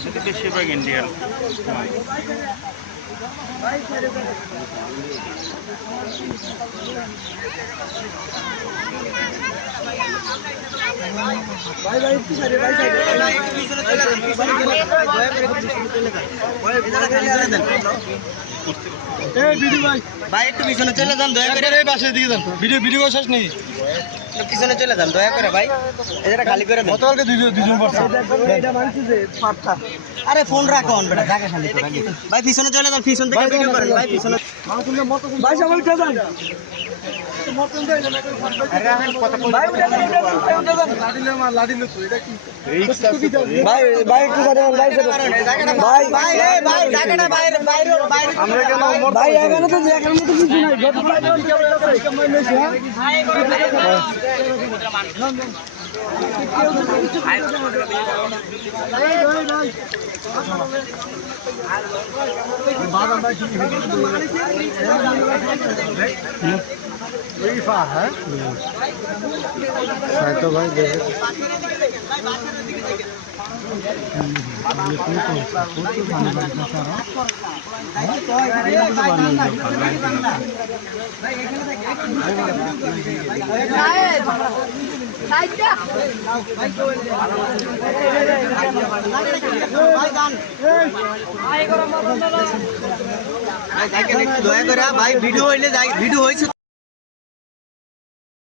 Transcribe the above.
সেটা বেশিরভাগ ইন্ডিয়ান। ভাই ভাই একটু সাইডে ভাই সাইডে ভাই একটু পিছনে চলে যান পিছনে চলে যান ভাই দয়া করে একটু পিছনে চলে যান ভাই ভিতরে খালি চলে যান এই ভিডিও ভাই একটু পিছনে চলে যান দয়া করে এই পাশে দিকে যান ভিডিও শেষ নেই পিছনে চলে যান দয়া করে ভাই এটা খালি করে দেন গতকালকে দুজন পড়ছে এটা মানছি যে ফাটটা আরে ফোন রাখো অন বেটা জায়গা খালি করে ভাই পিছনে চলে যান পিছন থেকে ভিডিও করেন ভাই পিছনে ভাই সবাই চলে যান तो भाई देखे भाई वीडियो